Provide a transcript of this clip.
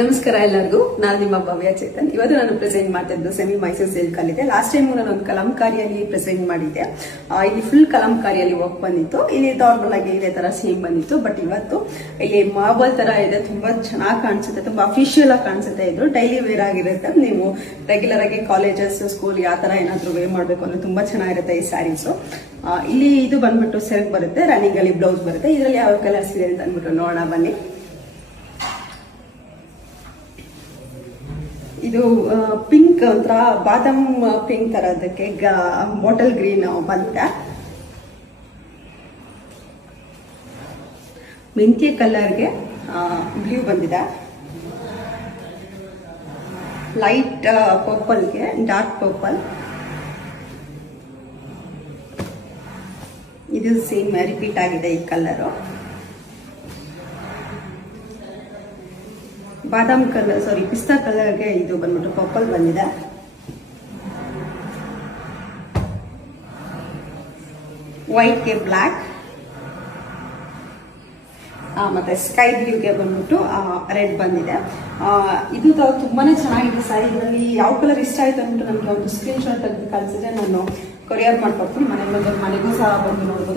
ನಮಸ್ಕಾರ ಎಲ್ಲರಿಗೂ. ನಾನು ನಿಮ್ಮ ಭವ್ಯ ಚೇತನ್. ಇವತ್ತು ನಾನು ಪ್ರೆಸೆಂಟ್ ಮಾಡ್ತಿದ್ದು ಸೆಮಿ ಮೈಸೂರು ಸಿಲ್ಕ್ ಅಲ್ಲಿ ಇದೆ. ಲಾಸ್ಟ್ ಟೈಮ್ ನಾನು ಒಂದು ಕಲಂಕಾರಿಯಲ್ಲಿ ಪ್ರೆಸೆಂಟ್ ಮಾಡಿದ್ದೆ. ಇಲ್ಲಿ ಫುಲ್ ಕಲಂಕಾರಿಯಲ್ಲಿ ವರ್ಕ್ ಬಂದಿತ್ತು. ಇಲ್ಲಿ ನಾರ್ಮಲ್ ಆಗಿ ಇದೇ ತರ ಸೇಮ್ ಬಂದಿತ್ತು. ಬಟ್ ಇವತ್ತು ಇಲ್ಲಿ ಮಾರ್ಬಲ್ ತರ ಇದೆ. ತುಂಬಾ ಚೆನ್ನಾಗಿ ಕಾಣಿಸುತ್ತೆ, ತುಂಬಾ ಅಫಿಷಿಯಲ್ ಆಗಿ ಕಾಣಿಸುತ್ತೆ. ಇದು ಡೈಲಿ ವೇರ್ ಆಗಿರುತ್ತೆ. ನೀವು ರೆಗ್ಯುಲರ್ ಆಗಿ ಕಾಲೇಜಸ್, ಸ್ಕೂಲ್ ಯಾವ ತರ ಏನಾದ್ರು ವೇರ್ ಮಾಡ್ಬೇಕು ಅಂದ್ರೆ ತುಂಬಾ ಚೆನ್ನಾಗಿರುತ್ತೆ ಈ ಸ್ಯಾರೀಸ್. ಇಲ್ಲಿ ಇದು ಬಂದ್ಬಿಟ್ಟು ಸೆಲ್ಫ್ ಬರುತ್ತೆ, ರನ್ನಿಂಗ್ ಅಲ್ಲಿ ಬ್ಲೌಸ್ ಬರುತ್ತೆ. ಇದರಲ್ಲಿ ಯಾವ ಕಲರ್ಸ್ ಇದೆ ಅಂತ ಅಂದ್ಬಿಟ್ಟು ನೋಡೋಣ ಬನ್ನಿ. ಇದು ಪಿಂಕ್ ಒಂಥರ ಬಾದಾಮ್ ಪಿಂಕ್ ತರ, ಅದಕ್ಕೆ ಬಾಟಲ್ ಗ್ರೀನ್ ಬಂದಿದೆ. ಮೆಂತ್ಯ ಕಲರ್ಗೆ ಬ್ಲೂ ಬಂದಿದೆ. ಲೈಟ್ ಪರ್ಪಲ್ಗೆ ಡಾರ್ಕ್ ಪರ್ಪಲ್. ಇದು ಸೇಮ್ ರಿಪೀಟ್ ಆಗಿದೆ ಈ ಕಲರು. ಬಾದಾಮ್ ಕಲರ್, ಸಾರಿ ಪಿಸ್ತಾ ಕಲರ್ಗೆ ಇದು ಬಂದ್ಬಿಟ್ಟು ಪರ್ಪಲ್ ಬಂದಿದೆ. ವೈಟ್ಗೆ ಬ್ಲ್ಯಾಕ್, ಮತ್ತೆ ಸ್ಕೈ ಬ್ಲೂಗೆ ಬಂದ್ಬಿಟ್ಟು ರೆಡ್ ಬಂದಿದೆ. ಇದು ತುಂಬಾನೇ ಚೆನ್ನಾಗಿದೆ ಸ್ಯಾರಿ. ಇದರಲ್ಲಿ ಯಾವ ಕಲರ್ ಇಷ್ಟ ಆಯ್ತು ಅಂದ್ಬಿಟ್ಟು ನಮ್ಗೆ ಒಂದು ಸ್ಕ್ರೀನ್ ಶಾಟ್ ತೆಗೆದು ಕಳಿಸಿದ್ರೆ ನಾನು ಕೊರಿಯರ್ ಮಾಡ್ಕೊಡ್ತೀನಿ. ಮನೆಗೂ ಸಹ ಬಂದು ನೋಡ್ಬೋದು.